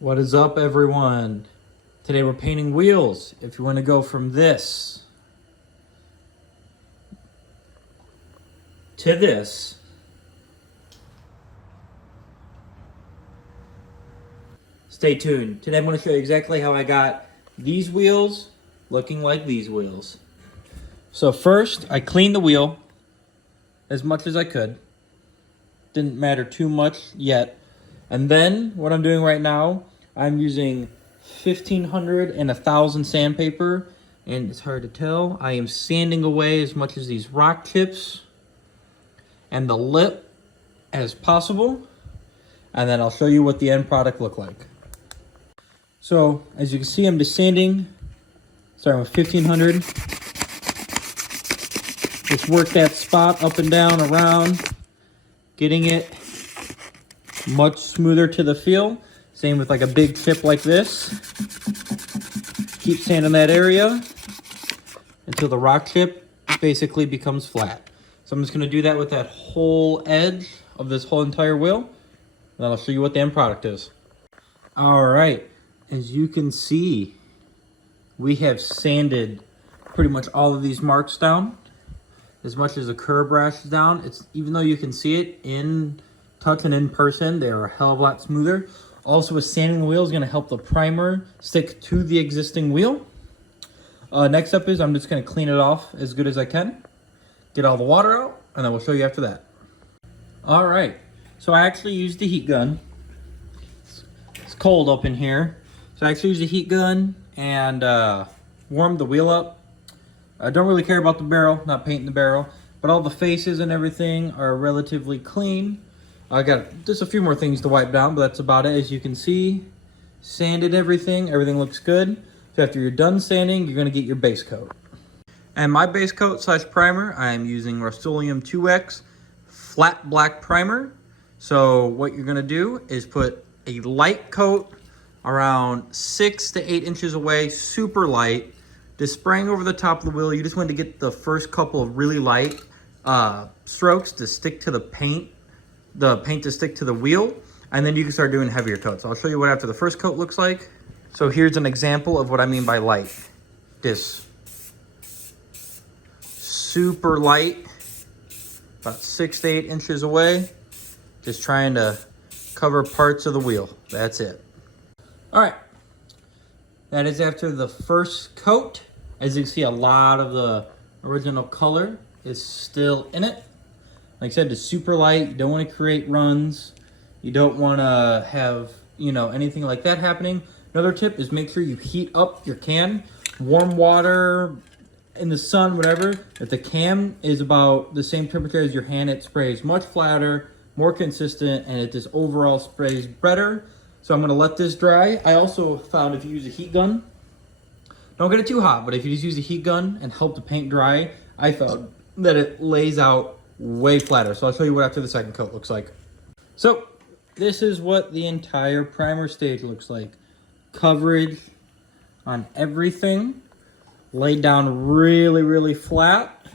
What is up, everyone? Today we're painting wheels. If you want to go from this to this, stay tuned. Today I'm going to show you exactly how I got these wheels looking like these wheels. So first, I cleaned the wheel as much as I could. Didn't matter too much yet. And then what I'm doing right now, I'm using 1500 and 1000 sandpaper, and it's hard to tell. I am sanding away as much as these rock chips and the lip as possible, and then I'll show you what the end product look like. So as you can see, I'm just sanding, starting with 1500. Just work that spot up and down around, getting it much smoother to the feel. Same with like a big chip like this. Keep sanding that area until the rock chip basically becomes flat. So I'm just going to do that with that whole edge of this whole entire wheel. And then I'll show you what the end product is. All right, as you can see, we have sanded pretty much all of these marks down, as much as the curb rash is down. It's, even though you can see it in touch and in person, they are a hell of a lot smoother. Also, with sanding the wheel is going to help the primer stick to the existing wheel. Next up is I'm just going to clean it off as good as I can, get all the water out, and then we'll show you after that. All right, so I actually used the heat gun. It's cold up in here, so I actually used a heat gun and warmed the wheel up. I don't really care about the barrel, not painting the barrel, but all the faces and everything are relatively clean. I got just a few more things to wipe down, but that's about it. As you can see, sanded everything. Everything looks good. So after you're done sanding, you're going to get your base coat. And my base coat / primer, I am using Rust-Oleum 2X flat black primer. So what you're going to do is put a light coat around 6 to 8 inches away, super light. Just spraying over the top of the wheel. You just want to get the first couple of really light strokes to stick to the paint to stick to the wheel, and then you can start doing heavier coats. I'll show you what after the first coat looks like. So here's an example of what I mean by light. This super light, about 6 to 8 inches away, just trying to cover parts of the wheel. That's it. All right, that is after the first coat. As you can see, a lot of the original color is still in it. Like I said, it's super light. You don't want to create runs. You don't want to have, anything like that happening. Another tip is make sure you heat up your can. Warm water, in the sun, whatever. If the can is about the same temperature as your hand, it sprays much flatter, more consistent, and it just overall sprays better. So I'm going to let this dry. I also found if you use a heat gun, don't get it too hot, but if you just use a heat gun and help the paint dry, I found that it lays out way flatter. So I'll show you what after the second coat looks like. So this is what the entire primer stage looks like. Coverage on everything. Laid down really, really flat.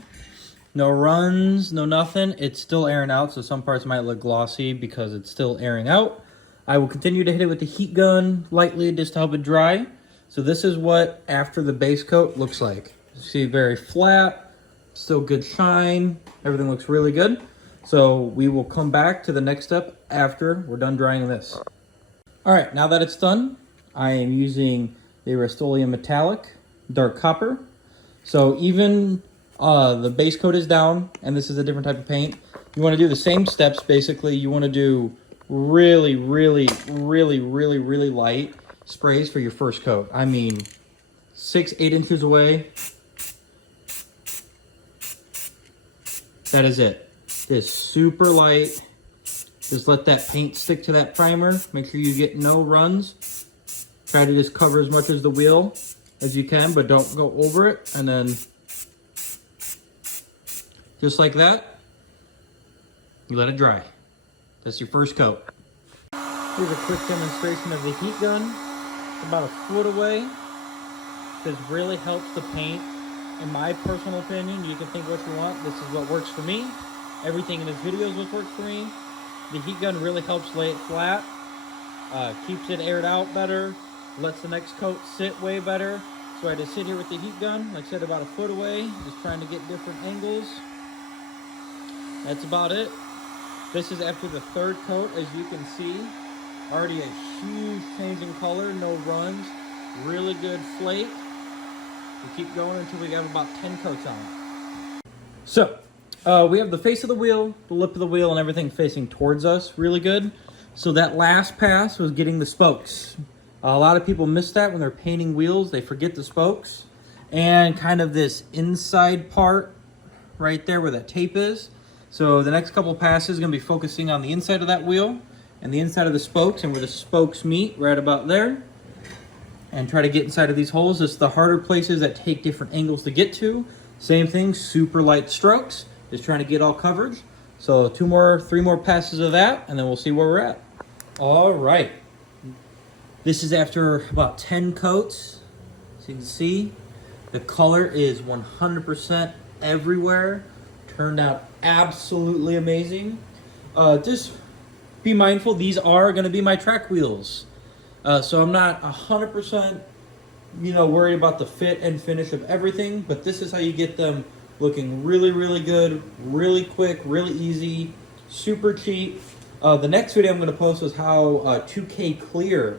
No runs, no nothing. It's still airing out, so some parts might look glossy because it's still airing out. I will continue to hit it with the heat gun lightly just to help it dry. So this is what after the base coat looks like. You see, very flat. Still good shine. Everything looks really good. So we will come back to the next step after we're done drying this. All right, now that it's done, I am using the Rust-Oleum Metallic Dark Copper. So even the base coat is down, and this is a different type of paint. You want to do the same steps, basically. You want to do really, really, really, really, really light sprays for your first coat. I mean, 6, 8 inches away. That is it. Just super light. Just let that paint stick to that primer. Make sure you get no runs. Try to just cover as much as the wheel as you can, but don't go over it. And then just like that, you let it dry. That's your first coat. Here's a quick demonstration of the heat gun. It's about a foot away. This really helps the paint. In my personal opinion, you can think what you want. This is what works for me. Everything in this video is what works for me. The heat gun really helps lay it flat. Keeps it aired out better, lets the next coat sit way better. So I had to sit here with the heat gun, like I said, about a foot away, just trying to get different angles. That's about it. This is after the third coat, as you can see. Already a huge change in color, no runs, really good flake. We keep going until we have about 10 coats on it. So, we have the face of the wheel, the lip of the wheel, and everything facing towards us really good. So that last pass was getting the spokes. A lot of people miss that when they're painting wheels. They forget the spokes. And kind of this inside part right there where that tape is. So the next couple passes is going to be focusing on the inside of that wheel and the inside of the spokes and where the spokes meet right about there. And try to get inside of these holes. It's the harder places that take different angles to get to. Same thing, super light strokes. Just trying to get all coverage. So 3 more passes of that, and then we'll see where we're at. All right. This is after about 10 coats. So you can see the color is 100% everywhere. Turned out absolutely amazing. Just be mindful, these are going to be my track wheels. So I'm not 100% worried about the fit and finish of everything, but this is how you get them looking really, really good, really quick, really easy, super cheap. The next video I'm going to post is how 2K Clear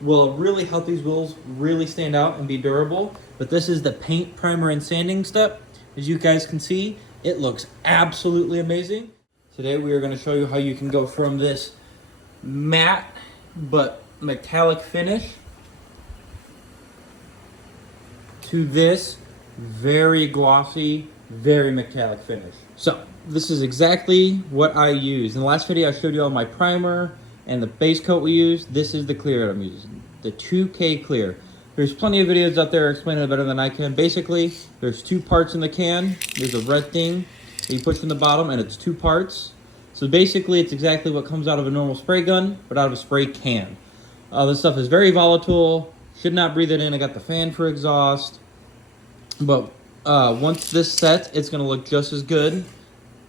will really help these wheels really stand out and be durable. But this is the paint, primer, and sanding step. As you guys can see, it looks absolutely amazing. Today we are going to show you how you can go from this matte but metallic finish to this very glossy, very metallic finish. So this is exactly what I use. In the last video I showed you all my primer and the base coat we used. This is the clear I'm using, the 2K Clear. There's plenty of videos out there explaining it better than I can. Basically, there's 2 parts in the can. There's a red thing that you push in the bottom, and it's 2 parts. So basically, it's exactly what comes out of a normal spray gun, but out of a spray can. This stuff is very volatile. Should not breathe it in. I got the fan for exhaust. But once this sets, it's going to look just as good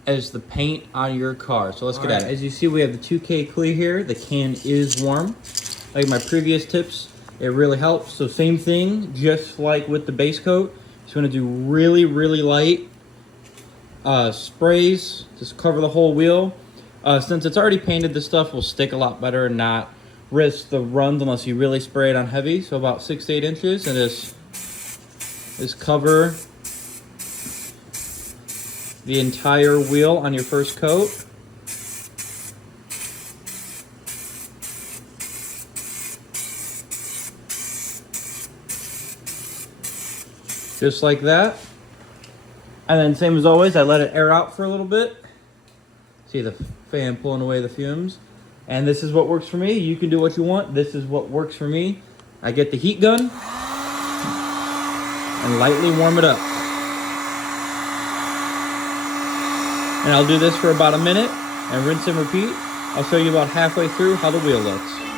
as the paint on your car. So let's get at it. As you see, we have the 2K Clear here. The can is warm. Like my previous tips, it really helps. So same thing, just like with the base coat. Just going to do really, really light sprays. Just cover the whole wheel. Since it's already painted, this stuff will stick a lot better and not risk the runs unless you really spray it on heavy. So about 6 to 8 inches, and just cover the entire wheel on your first coat. Just like that. And then same as always, I let it air out for a little bit. See the fan pulling away the fumes. And this is what works for me. You can do what you want. This is what works for me. I get the heat gun and lightly warm it up. And I'll do this for about a minute and rinse and repeat. I'll show you about halfway through how the wheel looks.